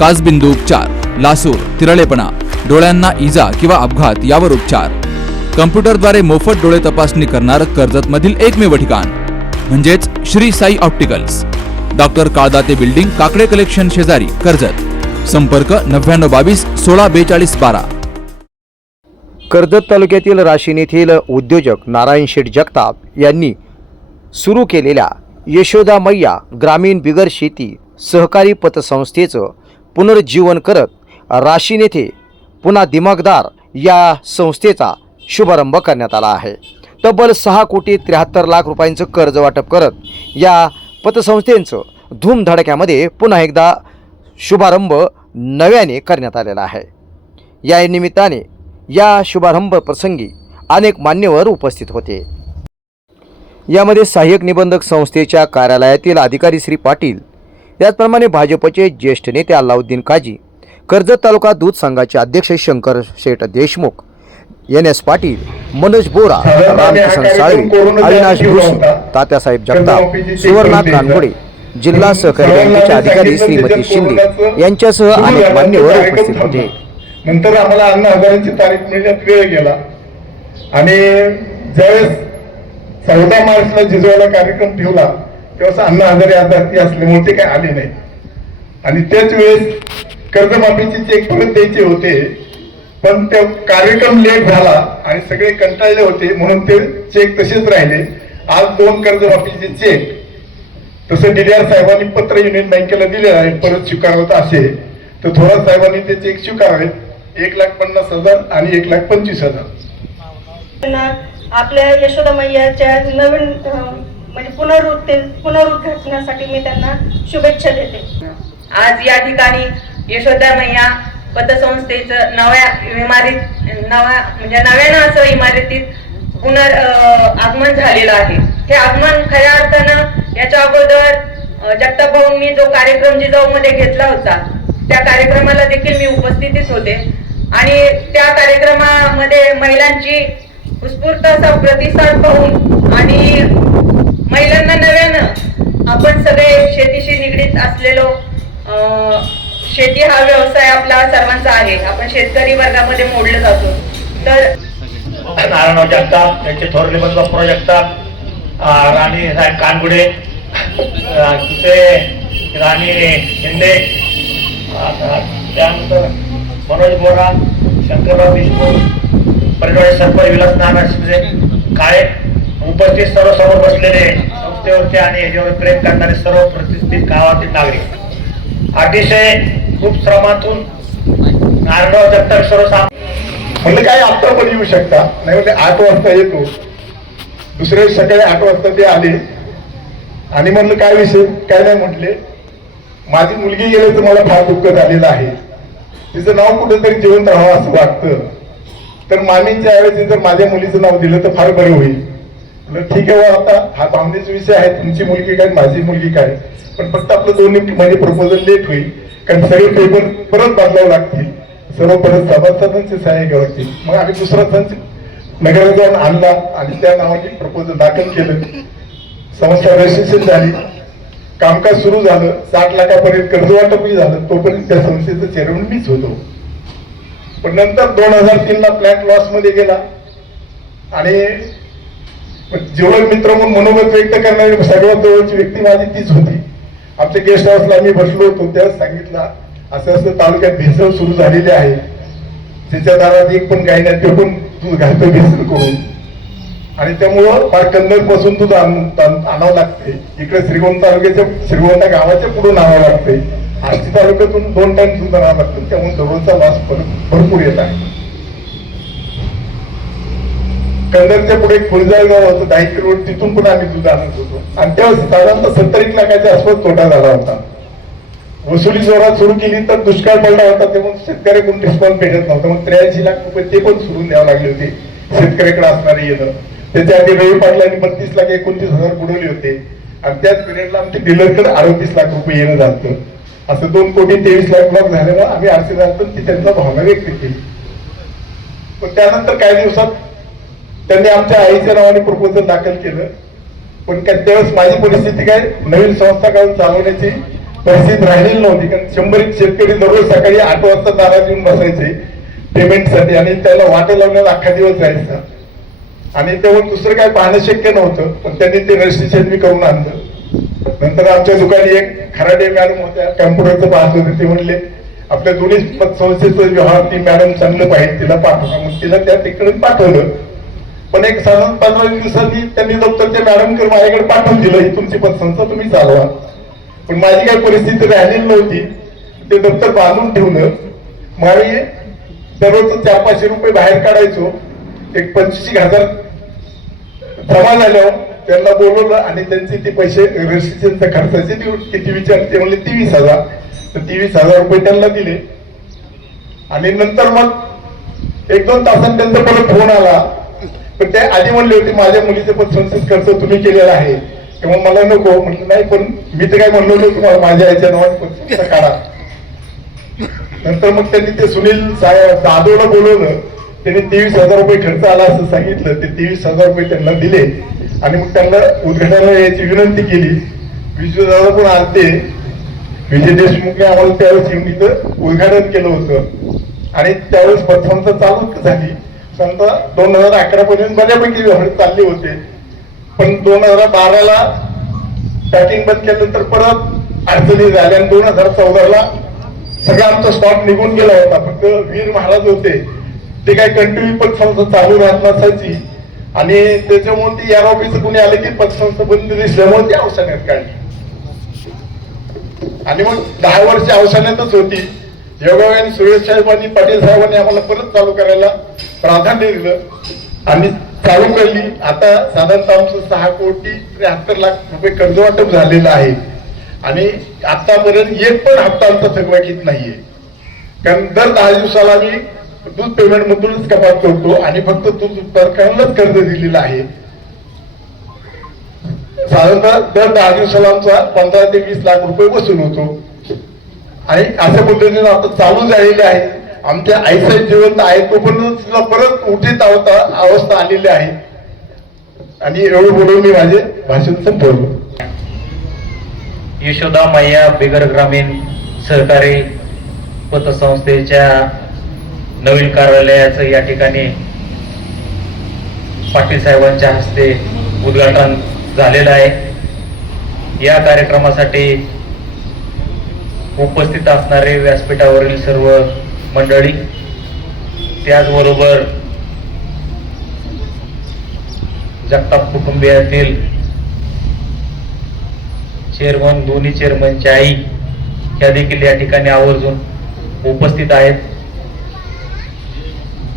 काचबिंदू उपचार लासूर तिरळेपणा डोळ्यांना इजा किंवा अपघात यावर उपचार. कम्प्युटरद्वारे मोफत डोळे तपासणी करणारं कर्जतमधील एकमेव ठिकाण. म्हणजेच Shri Sai opticals. Doctor Kaldate building Kakade collection शेजारी कर्जत. संपर्क नव्याण्णव बावीस सोळा बेचाळीस बारा. कर्जत तालुक्यातील राशीन येथील उद्योजक नारायण शेठ जगताप यांनी सुरू केलेल्या यशोदा मैया ग्रामीण बिगर शेती सहकारी पतसंस्थेचं पुनर्जीवन करत राशीन येथे पुन्हा दिमागदार या संस्थेचा शुभारंभ करण्यात आला आहे. तब्बल सहा कोटी त्र्याहत्तर लाख रुपयांचं कर्ज वाटप करत या पतसंस्थेचं धूमधडक्यामध्ये पुन्हा एकदा शुभारंभ नव्याने करण्यात आलेला आहे. या निमित्ताने या शुभारंभ प्रसंगी अनेक मान्यवर उपस्थित होते. यामध्ये सहाय्यक निबंधक संस्थेच्या कार्यालयातील अधिकारी श्री पाटील त्याचप्रमाणे भाजपचे ज्येष्ठ नेते अल्लाउद्दीन काजी कर्जत तालुका दूध संघाचे अध्यक्ष शंकर शेठ देशमुख एन एस पाटील मनोज बोरा रामकिसन साळवी अविनाश जोशी तात्यासाहेब जगताप सुवर्णा कानगुडे जिल्हा सहकारी बँकेचे अधिकारी श्रीमती शिंदे यांच्यासह अनेक मान्यवर उपस्थित होते. नंतर आम्हाला अन्न हजारांची तारीख मिळण्यात वेळ गेला. आणि ज्यावेळेस चौदा मार्चला जिजवाला कार्यक्रम ठेवला तेव्हा अण्णा हजारे आजारी असल्यामुळे ते काय आले नाही. आणि त्याच वेळेस कर्जमाफीचे चेक परत द्यायचे होते पण ते कार्यक्रम लेट झाला आणि सगळे कंटाळले होते म्हणून ते चेक तसेच राहिले. आज दोन कर्जमाफीचे चेक तसं आर साहेबांनी पत्र युनियन बँकेला दिले आहे परत स्वीकारत असे. तर थोरात साहेबांनी ते चेक स्वीकारावेत. एक लाख पन्नास हजार आणि एक लाख पंचवीस हजार. आपल्या यशोदा मैयाच्या नवीन म्हणजे पुनरुत्ते पुनरुद्घाटनासाठी मी त्यांना शुभेच्छा देते. आज या ठिकाणी यशोदा मैया पतसंस्थेचं नव्या इमारत नव्या म्हणजे नव्यानं असं इमारतीत पुनर आगमन झालेलं आहे. हे आगमन खऱ्या अर्थानं याच्या अगोदर जगताप भाऊंनी जो कार्यक्रम जिजाऊमध्ये घेतला होता त्या कार्यक्रमाला देखील मी उपस्थितीत होते. आणि त्या कार्यक्रमामध्ये महिलांची उत्स्फूर्त असा प्रतिसाद पाहून आणि महिलांना नव्यानं आपण सगळे शेतीशी निगडीत असलेलो अं, शेती हा व्यवसाय आपला सर्वांचा आहे. आपण शेतकरी वर्गामध्ये मोडलं जातो. तर नारायणराव जगताप त्यांचे थोरले बंधू बापूराव जगताप राणी साहेब कानगुडे तिथे राणी शिंदे त्यानंतर मनोज बोरा शंकरराव देशमुख परिवार सरपंच विलास नारायण शिंदे काळे उपस्थित सर्व समोर बसलेले संस्थेवरचे आणि याच्यावर प्रेम करणारे सर्व प्रतिष्ठित गावातील नागरिक. अतिशय खूप श्रमातून नारायणराव जगताप सर्व साम म्हणलं काय आता पण येऊ शकता. नाही म्हणजे आठ वाजता येतो. दुसरे सकाळी आठ वाजता ते आले. आणि म्हणलं काय विषय? काय नाही म्हटले. माझी मुलगी गेल्याचं मला फार दुःख झालेलं आहे. तिचं नाव कुठेतरी जिवंत राहावं असं वाटतं. तर मामींच्या ऐवजी जर माझ्या मुलीचं नाव दिलं तर फार बरं होईल. ठीक आहे बुवा, आता हा भावनेचा विषय आहे. तुमची मुलगी काय माझी मुलगी काय? पण फक्त आपलं दोन्ही म्हणजे प्रपोजल लेट होईल. कारण सगळे पेपर परत बदलावं लागतील. सर्व परत सभासदांचे सहाय्य घ्यावं लागतील. मग आम्ही दुसरा संच नगरात जाऊन आणला आणि त्या नावाने प्रपोजल दाखल केलं. समस्या रजिस्ट्रेशन झाली. कामकाज सुरू झालं. साठ लाखापर्यंत कर्ज वाटपही झालं. तोपर्यंत त्या संस्थेचं चेअरमन मीच होतो. पण नंतर दोन हजार तीन ला फ्लॅट लॉसमध्ये गेला. आणि जेवढे मित्र म्हणून मनोगत व्यक्त करणारी सर्वात जवळची व्यक्ती माझी तीच होती. आमच्या गेस्ट हाऊसला आम्ही बसलो होतो त्यावेळेस सांगितला असं असं तालुक्यात भेसळ सुरू झालेली आहे. त्याच्या दारात एक पण गाय नाही ते पण तू घालतो भेसळ करून. आणि त्यामुळं फार कन्नडपासून दूध आण- आणावं लागते इकडे श्रीगोंद तालुक्याच्या श्रीगोंदा गावाच्या पुढून आणावं लागते आष्टी तालुक्यातून दोन टाइम सुद्धा आणावं लागतं. त्यामुळे दररोजचा वास भर- भरपूर येत आहे. कंदरच्या पुढे एक गाव होतं दहा किलो तिथून पण आम्ही दूध आणत होतो. आणि तेव्हा साधारणतः सत्तर एक लाखाच्या आसपास तोटा झाला होता. वसुली जोरात सुरू केली तर दुष्काळ पडला होता तेव्हा कोण रिस्पॉन्स भेटत नव्हता. मग त्र्याऐंशी लाख रुपये ते पण सोडून द्यावे लागले होते शेतकऱ्याकडे असणारे येणं. त्याच्या आधी रवी पाटलांनी बत्तीस लाख एकोणतीस हजार बुडवले होते. आणि त्याच पिरियडला आमच्या डीलरकडे अडतीस लाख रुपये येणं झालं असं दोन कोटी तेवीस लाख ब्लॉक झाल्यामुळे आम्ही आरसी झालं ती त्यांचा भावना व्यक्त केली. पण त्यानंतर काही दिवसात त्यांनी आमच्या आईच्या नावाने प्रपोजल दाखल केलं. पण काय त्यावेळेस माझी परिस्थिती काय? नवीन संस्था काढून चालवण्याची परिस्थिती राहिलेली नव्हती. कारण शंभर एक शेतकरी दररोज सकाळी आठ वाजता दारात येऊन बसायचे पेमेंटसाठी आणि त्याला वाटे लावण्याला अख्खा दिवस जायचा. आणि त्यावर दुसरं काय पाहणं शक्य नव्हतं. पण त्यांनी ते रजिस्ट्रेशन मी करून आणलं. नंतर आमच्या दुकानी एक खराडे मॅडम होत्या कॅम्प्युटरचं पाहत होते. ते म्हणले आपल्या दोन्ही संस्थेचं व्यवहार ती मॅडम चांगलं पाहिजे तिला पाठवा. मग तिला त्या तिकडे पाठवलं. पण एक साधारण पंधरा दिवसांनी त्यांनी दप्तरच्या मॅडमकडे माझ्याकडे पाठवून दिलं ही तुमची पतसंस्था तुम्ही चालवा. पण माझी काही परिस्थिती राहिलेली नव्हती. ते दप्तर बांधून ठेवलं. मग दररोज चार पाचशे रुपये बाहेर काढायचो. एक पंचवीस हजार जमा झाल्यावर त्यांना बोलवलं आणि त्यांचे ते पैसे रजिस्ट्रेशनच्या खर्चाचे ते किती विचार ते म्हणले तेवीस हजार. तर तेवीस हजार रुपये त्यांना दिले. आणि नंतर मग एक दोन तासांनी त्यांचा परत फोन आला. पण ते आधी म्हणले होते माझ्या मुलीचे पण संस्थेत खर्च तुम्ही केलेला आहे. तेव्हा मला नको. म्हटलं नाही पण मी तर काय म्हणलो नाही तुम्हाला माझ्या याच्या नावाने काढा. नंतर मग त्यांनी ते सुनील जाधवला बोलवलं. त्यांनी तेवीस हजार रुपये खर्च आला असं सांगितलं. ते तेवीस हजार रुपये त्यांना दिले. आणि मग त्यांना उद्घाटनाला यायची विनंती केली. विजय दादा पण आलते. विजय देशमुखने आम्हाला त्यावेळेस येऊन इथं उद्घाटन केलं होतं. आणि त्यावेळेस प्रथमता चालू झाली. समजा दोन हजार अकरा पर्यंत बऱ्यापैकी व्यवहार चालले होते. पण दोन हजार बाराला पॅकिंग बंद केल्यानंतर परत अडचणी झाल्या. आणि दोन हजार चौदाला सगळा आमचा स्टॉक निघून गेला होता. फक्त वीर महाराज होते. ते काय कंटिन्यू पतसंस्था चालू राहत नसायची. आणि त्याच्यामुळे ती या ऑफिस कुणी आले की पतसंस्था बंद दिसल्यामुळे ती अवसान्यात काढली. आणि मग दहा वर्ष अवसान्यातच होती. योगावेन सुरेश साहेबांनी पाटील साहेबांनी आम्हाला परत चालू करायला प्राधान्य दिलं. आणि चालू केली. आता साधारणतः आमचं सहा कोटी त्र्याहत्तर लाख रुपये कर्ज वाटप झालेलं आहे. आणि आतापर्यंत एक पण हप्ता आमचा थकवाकीत नाहीये. कारण दर दहा दिवसाला आम्ही दूध पेमेंट मधूनच कपात करतो आणि फक्त दूध उत्पादकांनाच कर्ज दिलेलं आहे. साधारणतः दर दहा दिवसाला आमचा पंधरा ते वीस लाख रुपये वसूल होतो. आणि अशा पद्धतीने आता चालू झालेले आहे. आमच्या आईचा जिवंत आहे तोपर्यंत तिला परत उठीत आवता अवस्था आलेली आहे. आणि एवढं बोलून मी माझे भाषण संपवलं. यशोदा मैया बिगर ग्रामीण सहकारी पतसंस्थेच्या नवीन कार्यालयाचं या ठिकाणी पाटील साहेबांच्या हस्ते उद्घाटन झालेलं आहे. या कार्यक्रमासाठी उपस्थित असणारे व्यासपीठावरील सर्व मंडळी त्याचबरोबर जगताप कुटुंबियातील चेअरमन दोन्ही चेअरमनची आई ह्या देखील या ठिकाणी आवर्जून उपस्थित आहेत.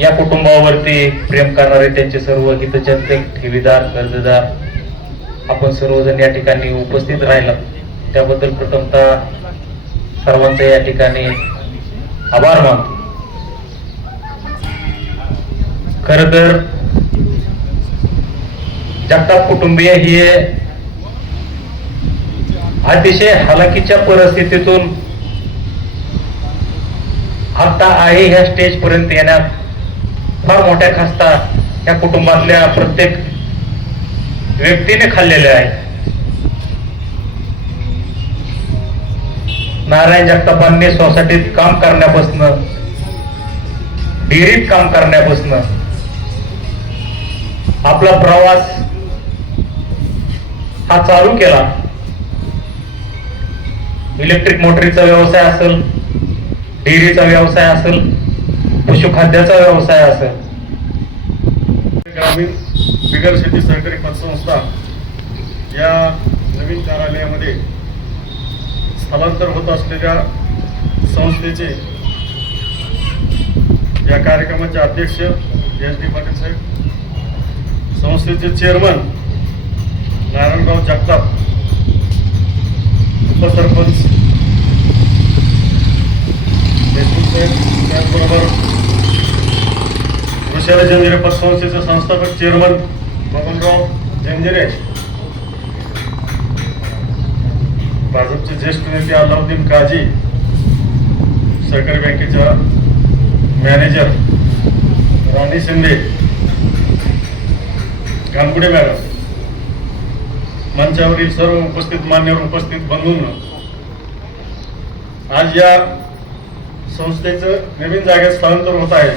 या कुटुंबावरती प्रेम करणारे त्यांचे सर्व हितचिंतक ठेवीदार कर्जदार आपण सर्वजण या ठिकाणी उपस्थित राहिला. त्याबद्दल प्रथमतः सर्वांचे या ठिकाणी आभार मानतो. खर तर जगताप कुटुंबीय ही अतिशय हलाखीच्या परिस्थितीतून आता आहे ह्या स्टेज पर्यंत येण्यात. फार मोठ्या खस्ता या कुटुंबातल्या प्रत्येक व्यक्तीने खाल्लेले आहे नारायण जगतापांनी सोसायटीत काम करण्यापासून डेअरीत काम करण्यापासून आपला प्रवास हा चालू केला. इलेक्ट्रिक मोटरीचा व्यवसाय असेल डेअरीचा व्यवसाय असेल पशुखाद्याचा व्यवसाय असेल. ग्रामीण बिगर शेती सहकारी पतसंस्था या नवीन कार्यालयामध्ये स्थलांतर होत असलेल्या संस्थेचे या कार्यक्रमाचे अध्यक्ष एस डी पाटील साहेब संस्थेचे चेअरमन नारायणराव जगताप उपसरपंच त्याचबरोबर वृषाला जंजिरे पतसंस्थेचे संस्थापक चेअरमन बबनराव जंजिरे भाजपचे ज्येष्ठ नेते अलाउद्दीन काजी सहकारी बँकेच्या मॅनेजर राणी शिंदे गानगुडे मॅडम. मंचावरील सर्व उपस्थित मान्यवर उपस्थित बंधूंना आज या संस्थेचं नवीन जागेत स्थलांतर होत आहे.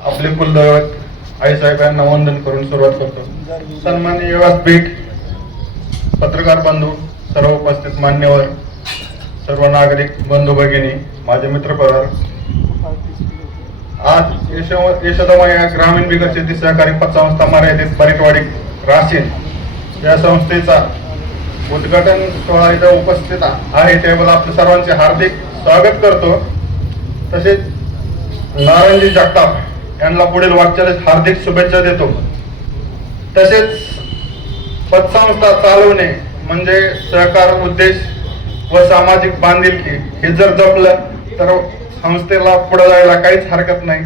आपले कुलदैवत आईसाहेबांना वंदन करून सुरुवात करतो. सन्मान्य व्यासपीठ पत्रकार बंधू सर्व उपस्थित मान्यवर सर्व नागरिक बंधू भगिनी माझे मित्र परिवार आज यशो यशोदामाया ग्रामीण बिगर शेती सहकारी पतसंस्था मर्यादित बरेटवाडी राशीन या संस्थेचा उद्घाटन सोहळा इथं उपस्थित आहे. त्याबद्दल आपल्या सर्वांचे हार्दिक स्वागत करतो. तसेच नारायणजी जगताप यांना पुढील वाटचालीस हार्दिक शुभेच्छा देतो. तसेच पतसंस्था चालवणे म्हणजे सहकार उद्देश व सामाजिक बांधिलकी हे जर जपलं तर संस्थेला पुढे जायला काहीच हरकत नाही.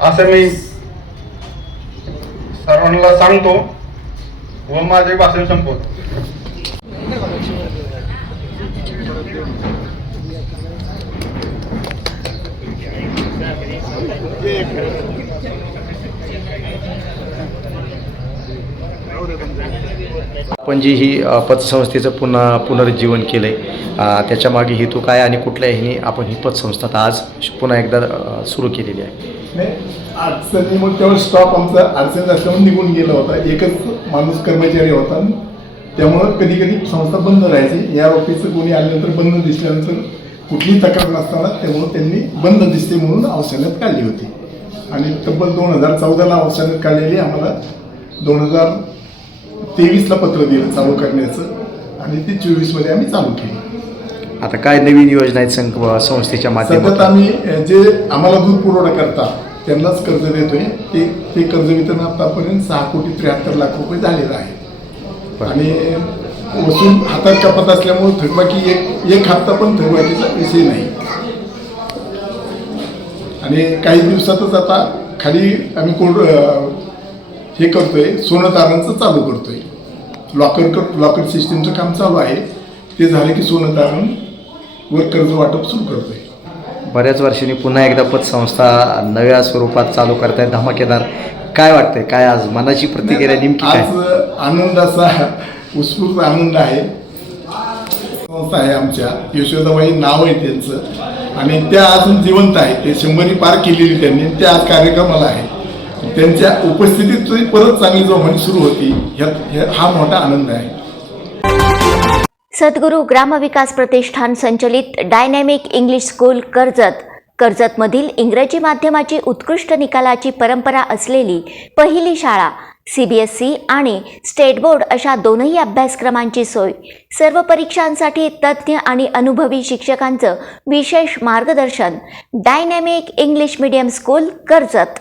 असं मी सर्वांना सांगतो. व माझे भाषण संपवतो. आपण जी ही पतसंस्थेचं पुन्हा पुनरुज्जीवन केलं आहे त्याच्यामागे हेतू काय आणि कुठल्या ह्याने आपण ही पतसंस्था आज पुन्हा एकदा सुरू केलेली आहे? नाही मग त्यावर स्टॉप आमचा अडचण असल्यामुळे निघून गेला होता. एकच माणूस कर्मचारी होता. त्यामुळं कधी कधी संस्था बंद राहायची. या ऑफिसचं कोणी आल्यानंतर बंद दिसल्यानंतर कुठलीही तक्रार नसताना त्यामुळं त्यांनी बंद दिसते म्हणून अवसान्यात काढली होती. आणि तब्बल दोन हजार चौदाला अवसान्यात काढलेली आम्हाला. दोन हजार तेवीसला पत्र दिलं चालू करण्याचं आणि ते चोवीसमध्ये आम्ही चालू केली. आता काय नवीन योजना आहेत संघ संस्थेच्या सतत माध्यमातून आम्ही जे आम्हाला दूध पुरवठा करतात त्यांनाच कर्ज देतोय. ते ते कर्ज वितरण आतापर्यंत सहा कोटी त्र्याहत्तर लाख रुपये झालेलं आहे. बरं. आणि वसूल हातात कपात असल्यामुळे थकबाकी एक एक हप्ता पण थकबाकीचा विषय नाही. आणि काही दिवसातच आता खाली आम्ही कोण अ, हे करतोय सोनं तारांचं चालू करतोय. लॉकर कर लॉकर सिस्टीमचं काम चालू आहे. ते झालं की सोनं तारण वर कर्ज वाटप सुरू करतोय. बऱ्याच वर्षांनी पुन्हा एकदा पतसंस्था नव्या स्वरूपात चालू करतायत धमाकेदार. काय वाटतंय? काय आज मनाची प्रतिक्रिया नेमकी काय? आज आनंदाचा उत्स्फूर्त आनंद आहे. संस्था आहे आमच्या. यशोदाबाई नाव आहे त्यांचं. आणि त्या अजून जिवंत आहे ते शंभरी पार केलेली त्यांनी. त्या आज कार्यक्रमाला आहे त्यांच्या उपस्थितीत परत चांगली जमवणी सुरू होती. हा मोठा आनंद आहे. सद्गुरू ग्रामविकास प्रतिष्ठान संचलित डायनॅमिक इंग्लिश स्कूल कर्जत. कर्जतमधील इंग्रजी माध्यमाची उत्कृष्ट निकालाची परंपरा असलेली पहिली शाळा सी बी एस ई आणि स्टेट बोर्ड अशा दोनही अभ्यासक्रमांची सोय. सर्व परीक्षांसाठी तज्ज्ञ आणि अनुभवी शिक्षकांचं विशेष मार्गदर्शन dynamic English medium school Karjat.